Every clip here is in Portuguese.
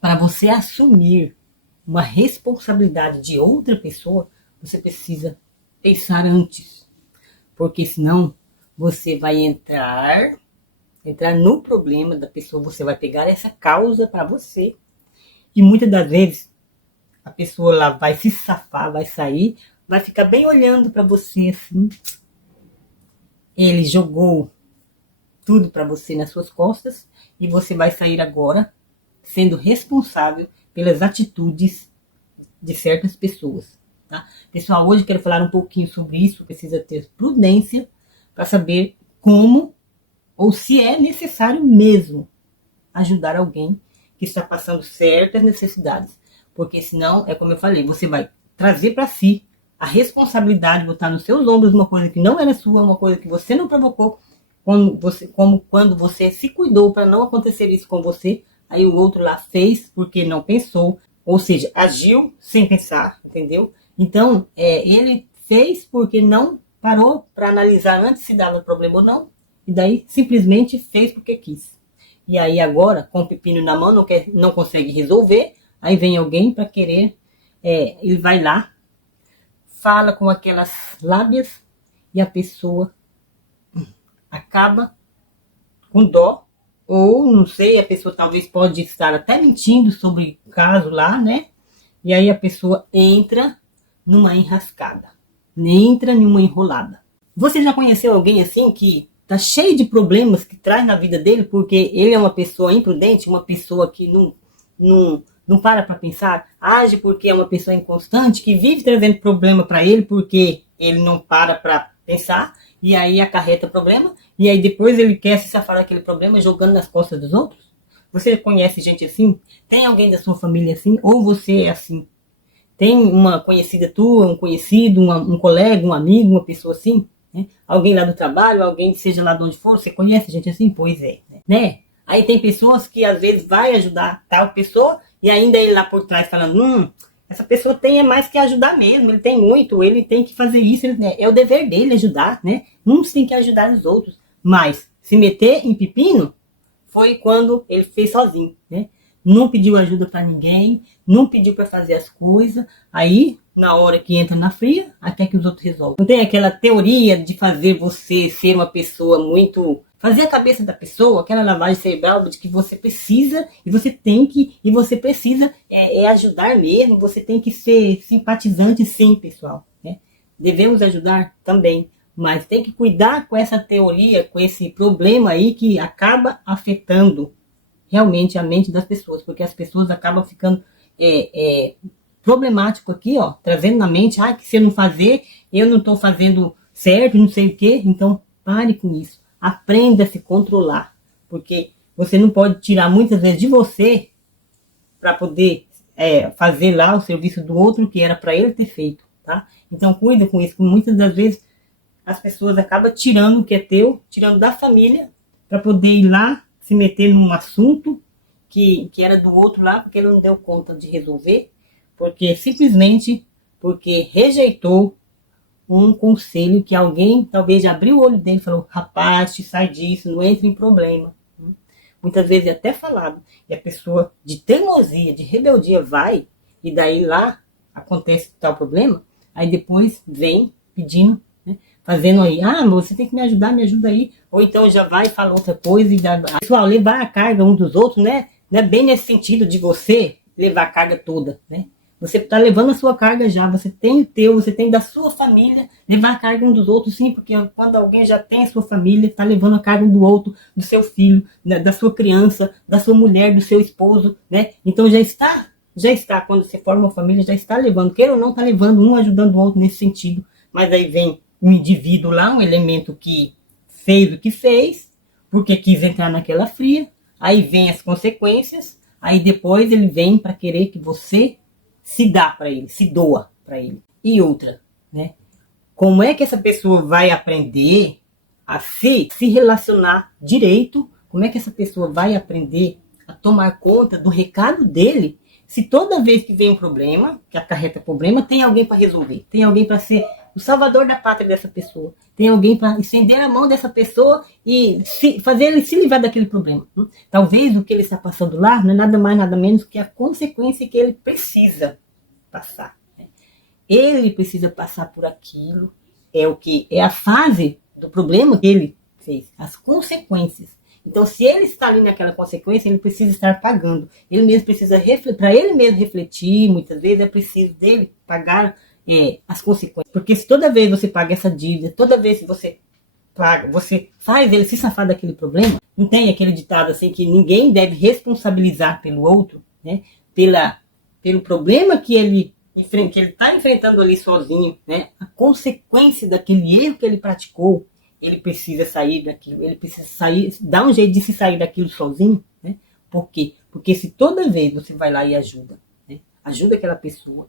Para você assumir uma responsabilidade de outra pessoa, você precisa pensar antes. Porque senão você vai entrar no problema da pessoa, você vai pegar essa causa para você. E muitas das vezes a pessoa lá vai se safar, vai sair, vai ficar bem olhando para você assim. Ele jogou tudo para você nas suas costas e você vai sair agora sendo responsável pelas atitudes de certas pessoas. Tá? Pessoal, hoje eu quero falar um pouquinho sobre isso. Precisa ter prudência para saber como ou se é necessário mesmo ajudar alguém que está passando certas necessidades. Porque senão, é como eu falei, você vai trazer para si a responsabilidade, botar nos seus ombros uma coisa que não era sua, uma coisa que você não provocou, como quando você se cuidou para não acontecer isso com você, aí o outro lá fez porque não pensou, ou seja, agiu sem pensar, entendeu? Então, ele fez porque não parou para analisar antes se dava problema ou não, e daí simplesmente fez porque quis. E aí agora, com o pepino na mão, não consegue resolver, aí vem alguém para querer, ele vai lá, fala com aquelas lábias e a pessoa acaba com dó, ou não sei, a pessoa talvez pode estar até mentindo sobre o caso lá, né? E aí a pessoa entra numa enrascada, entra numa enrolada. Você já conheceu alguém assim que tá cheio de problemas que traz na vida dele porque ele é uma pessoa imprudente, uma pessoa que não para pensar, age porque é uma pessoa inconstante, que vive trazendo problema para ele porque ele não para pensar, e aí acarreta problema, e aí depois ele quer se safar daquele problema jogando nas costas dos outros? Você conhece gente assim? Tem alguém da sua família assim? Ou você é assim? Tem uma conhecida tua, um conhecido, um colega, um amigo, uma pessoa assim? Né? Alguém lá do trabalho, alguém seja lá de onde for, você conhece gente assim? Pois é, né? Aí tem pessoas que às vezes vai ajudar tal pessoa e ainda ele lá por trás falando, essa pessoa tem mais que ajudar mesmo, ele tem muito, ele tem que fazer isso, é o dever dele ajudar, né? Uns tem que ajudar os outros, mas se meter em pepino foi quando ele fez sozinho, né? Não pediu ajuda para ninguém, não pediu para fazer as coisas, aí na hora que entra na fria, até que os outros resolvem. Não tem aquela teoria de fazer você ser uma pessoa muito... fazer a cabeça da pessoa, aquela lavagem cerebral de que você precisa, e você tem que, e você precisa ajudar mesmo, você tem que ser simpatizante sim, pessoal. Né? Devemos ajudar também, mas tem que cuidar com essa teoria, com esse problema aí que acaba afetando realmente a mente das pessoas, porque as pessoas acabam ficando problemático aqui, ó, trazendo na mente, que se eu não fazer, eu não estou fazendo certo, não sei o quê, então pare com isso. Aprenda a se controlar, porque você não pode tirar muitas vezes de você para poder fazer lá o serviço do outro que era para ele ter feito, tá? Então cuida com isso, porque muitas das vezes as pessoas acabam tirando o que é teu, tirando da família, para poder ir lá se meter num assunto que era do outro lá, porque ele não deu conta de resolver, porque simplesmente porque rejeitou um conselho que alguém talvez abriu o olho dele e falou, rapaz, te sai disso, não entre em problema. Muitas vezes é até falado, e a pessoa de teimosia, de rebeldia vai, e daí lá acontece tal problema, aí depois vem pedindo, né, fazendo aí, você tem que me ajudar, me ajuda aí, ou então já vai e fala outra coisa, e pessoal, levar a carga um dos outros, né, não é bem nesse sentido de você levar a carga toda, né, você está levando a sua carga já, você tem o teu, você tem da sua família, levar a carga um dos outros, sim, porque quando alguém já tem a sua família, está levando a carga um do outro, do seu filho, da sua criança, da sua mulher, do seu esposo, né? Então já está, quando você forma uma família, já está levando, queira ou não, está levando um ajudando o outro nesse sentido, mas aí vem um indivíduo lá, um elemento que fez o que fez, porque quis entrar naquela fria, aí vem as consequências, aí depois ele vem para querer que você se dá para ele, se doa para ele. E outra, né? Como é que essa pessoa vai aprender a se relacionar direito? Como é que essa pessoa vai aprender a tomar conta do recado dele se toda vez que vem um problema, que acarreta problema, tem alguém para resolver, tem alguém para ser o salvador da pátria dessa pessoa, tem alguém para estender a mão dessa pessoa e fazer ele se livrar daquele problema. Talvez o que ele está passando lá não é nada mais, nada menos que a consequência que ele precisa passar. Ele precisa passar por aquilo, é a fase do problema que ele fez, as consequências. Então, se ele está ali naquela consequência, ele precisa estar pagando. Ele mesmo precisa refletir, para ele mesmo refletir, muitas vezes é preciso dele pagar as consequências. Porque se toda vez você paga essa dívida, toda vez que você paga, você faz ele se safar daquele problema, não tem aquele ditado assim que ninguém deve responsabilizar pelo outro, né? Pelo problema que ele está enfrentando ali sozinho, né? A consequência daquele erro que ele praticou, ele precisa sair daquilo, ele precisa sair, dar um jeito de se sair daquilo sozinho, né? Por quê? Porque se toda vez você vai lá e ajuda, né? Ajuda aquela pessoa.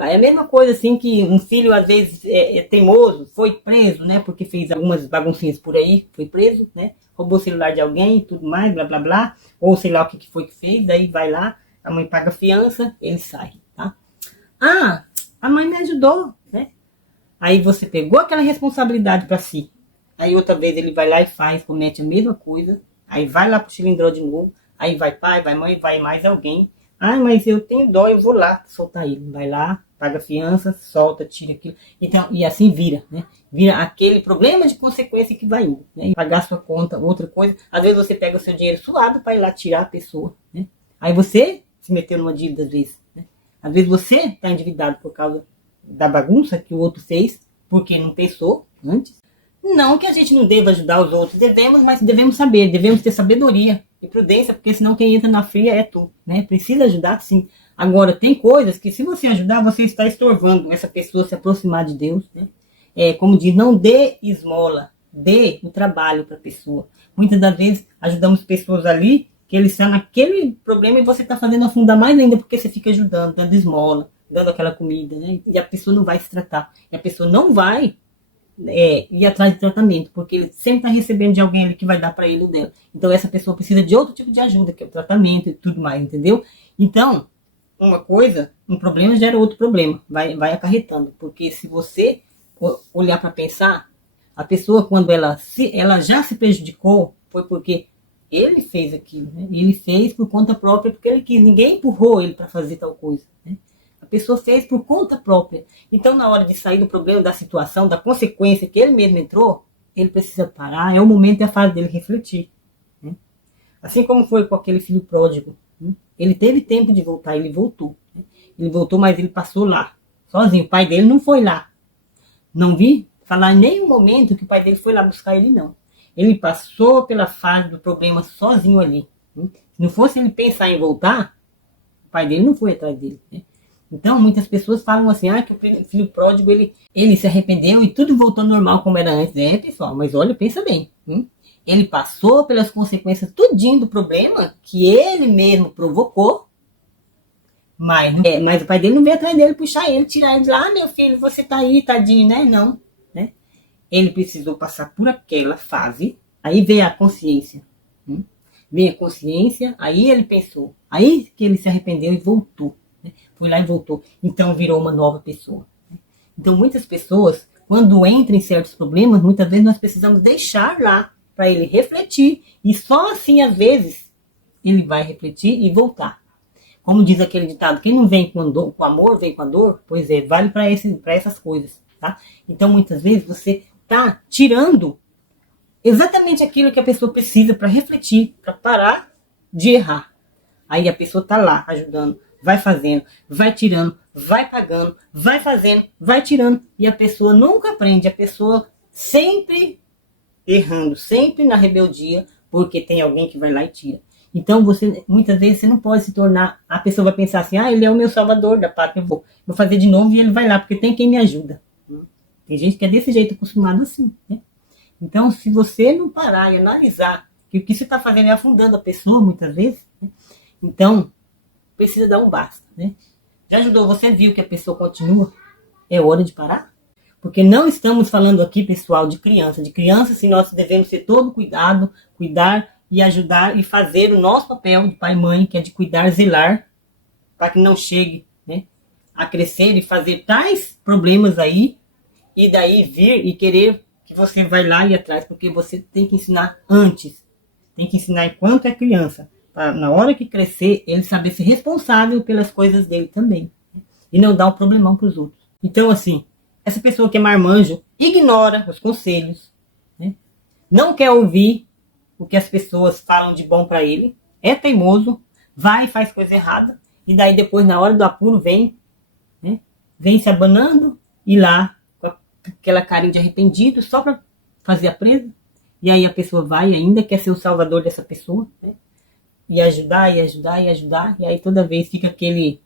É a mesma coisa assim que um filho às vezes é teimoso, foi preso, né? Porque fez algumas baguncinhas por aí, foi preso, né? Roubou o celular de alguém e tudo mais, blá blá blá, ou sei lá o que foi que fez, aí vai lá, a mãe paga a fiança, ele sai, tá? Ah, a mãe me ajudou, né? Aí você pegou aquela responsabilidade para si. Aí outra vez ele vai lá e faz, comete a mesma coisa. Aí vai lá pro cilindrão de novo. Aí vai pai, vai mãe, vai mais alguém. Ah, mas eu tenho dó, eu vou lá soltar ele. Vai lá, paga a fiança, solta, tira aquilo. Então, e assim vira, né? Vira aquele problema de consequência que vai indo, né? Pagar sua conta, outra coisa. Às vezes você pega o seu dinheiro suado para ir lá tirar a pessoa, né? Aí você se meteu numa dívida às vezes, né? Às vezes você está endividado por causa da bagunça que o outro fez, porque não pensou antes. Não que a gente não deva ajudar os outros, devemos, mas devemos saber, devemos ter sabedoria e prudência, porque senão quem entra na fria é tu, né? Precisa ajudar, sim. Agora, tem coisas que se você ajudar, você está estorvando essa pessoa se aproximar de Deus, né? Como diz, não dê esmola, dê o trabalho para a pessoa. Muitas das vezes ajudamos pessoas ali que eles estão naquele problema e você está fazendo afundar mais ainda porque você fica ajudando, dando esmola, dando aquela comida, né? E a pessoa não vai se tratar, e a pessoa não vai ir atrás de tratamento, porque ele sempre está recebendo de alguém ali que vai dar para ele o dela. Então essa pessoa precisa de outro tipo de ajuda, que é o tratamento e tudo mais, entendeu? Então, um problema gera outro problema, vai acarretando, porque se você olhar para pensar, a pessoa quando ela já se prejudicou, foi porque ele fez aquilo, né? Ele fez por conta própria, porque ele quis, ninguém empurrou ele para fazer tal coisa, né? A pessoa fez por conta própria. Então, na hora de sair do problema, da situação, da consequência que ele mesmo entrou, ele precisa parar, é o momento e a fase dele refletir, né? Assim como foi com aquele filho pródigo, né? Ele teve tempo de voltar, ele voltou, né? Ele voltou, mas ele passou lá, sozinho. O pai dele não foi lá. Não vi falar em nenhum momento que o pai dele foi lá buscar ele, não. Ele passou pela fase do problema sozinho ali, né? Se não fosse ele pensar em voltar, o pai dele não foi atrás dele, né? Então, muitas pessoas falam assim, que o filho pródigo, ele se arrependeu e tudo voltou normal como era antes. Pessoal, mas olha, pensa bem. Ele passou pelas consequências tudinho do problema que ele mesmo provocou, mas o pai dele não veio atrás dele, puxar ele, tirar ele de lá, meu filho, você tá aí, tadinho, né? Não, né? Ele precisou passar por aquela fase, aí veio a consciência. Veio a consciência, aí ele pensou, aí que ele se arrependeu e voltou. Foi lá e voltou. Então virou uma nova pessoa. Então muitas pessoas, quando entram em certos problemas, muitas vezes nós precisamos deixar lá para ele refletir. E só assim, às vezes, ele vai refletir e voltar. Como diz aquele ditado, quem não vem com amor, vem com a dor. Pois é, vale para essas coisas. Tá? Então muitas vezes você está tirando exatamente aquilo que a pessoa precisa para refletir, para parar de errar. Aí a pessoa está lá ajudando. Vai fazendo, vai tirando, vai pagando, vai fazendo, vai tirando. E a pessoa nunca aprende, a pessoa sempre errando, sempre na rebeldia, porque tem alguém que vai lá e tira. Então, muitas vezes, você não pode se tornar... A pessoa vai pensar assim, ele é o meu salvador da pátria, eu vou fazer de novo e ele vai lá, porque tem quem me ajuda. Tem gente que é desse jeito, acostumado assim, né? Então, se você não parar e analisar que o que você está fazendo é afundando a pessoa, muitas vezes, né? Então... precisa dar um basta, né? Já ajudou? Você viu que a pessoa continua? É hora de parar? Porque não estamos falando aqui, pessoal, de criança. De criança, sim, nós devemos ter todo cuidado, cuidar e ajudar e fazer o nosso papel de pai e mãe, que é de cuidar, zelar, para que não chegue, né, a crescer e fazer tais problemas aí, e daí vir e querer que você vai lá e atrás, porque você tem que ensinar antes, tem que ensinar enquanto é criança, para na hora que crescer, ele saber ser responsável pelas coisas dele também, e não dar um problemão para os outros. Então, assim, essa pessoa que é marmanjo, ignora os conselhos, né, não quer ouvir o que as pessoas falam de bom para ele, é teimoso, vai e faz coisa errada, e daí depois, na hora do apuro, vem, né, vem se abanando, e lá, com aquela carinha de arrependido, só para fazer a presa, e aí a pessoa vai e ainda quer ser o salvador dessa pessoa, né, e ajudar, e ajudar, e ajudar, e aí toda vez fica aquele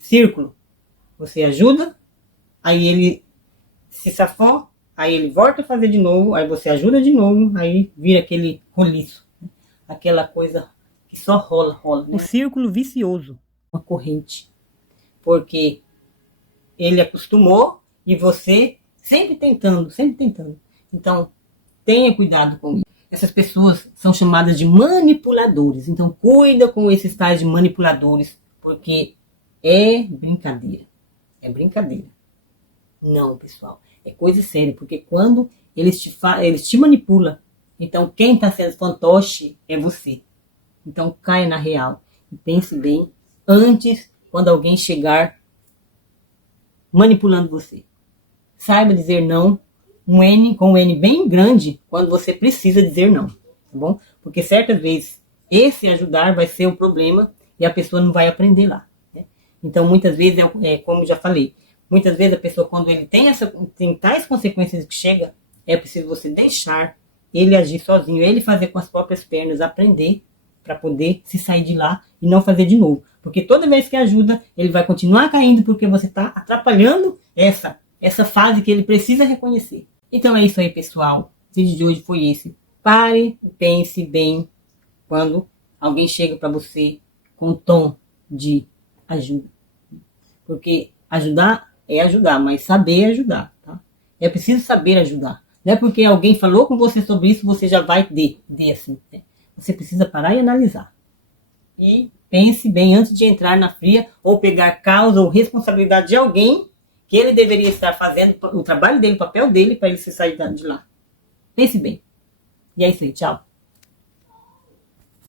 círculo, você ajuda, aí ele se safou, aí ele volta a fazer de novo, aí você ajuda de novo, aí vira aquele roliço, né? Aquela coisa que só rola, né? Um círculo vicioso, uma corrente, porque ele acostumou e você sempre tentando. Então, tenha cuidado com isso. Essas pessoas são chamadas de manipuladores, então cuida com esses tais de manipuladores, porque é brincadeira, Não, pessoal, é coisa séria, porque quando eles te manipulam, então quem está sendo fantoche é você. Então caia na real e pense bem antes, quando alguém chegar manipulando você. Saiba dizer não, com um N bem grande, quando você precisa dizer não, tá bom? Porque certas vezes esse ajudar vai ser o problema e a pessoa não vai aprender lá, né? Então muitas vezes, como já falei, muitas vezes a pessoa, quando ele tem tais consequências que chega, é preciso você deixar ele agir sozinho, ele fazer com as próprias pernas, aprender para poder se sair de lá e não fazer de novo. Porque toda vez que ajuda, ele vai continuar caindo porque você está atrapalhando essa fase que ele precisa reconhecer. Então é isso aí, pessoal. O vídeo de hoje foi esse. Pare e pense bem quando alguém chega para você com um tom de ajuda. Porque ajudar é ajudar, mas saber ajudar, tá? É preciso saber ajudar. Não é porque alguém falou com você sobre isso, você já vai assim, né? Você precisa parar e analisar. E pense bem antes de entrar na fria ou pegar causa ou responsabilidade de alguém que ele deveria estar fazendo o trabalho dele, o papel dele, para ele se sair de lá. Pense bem. E é isso aí, tchau.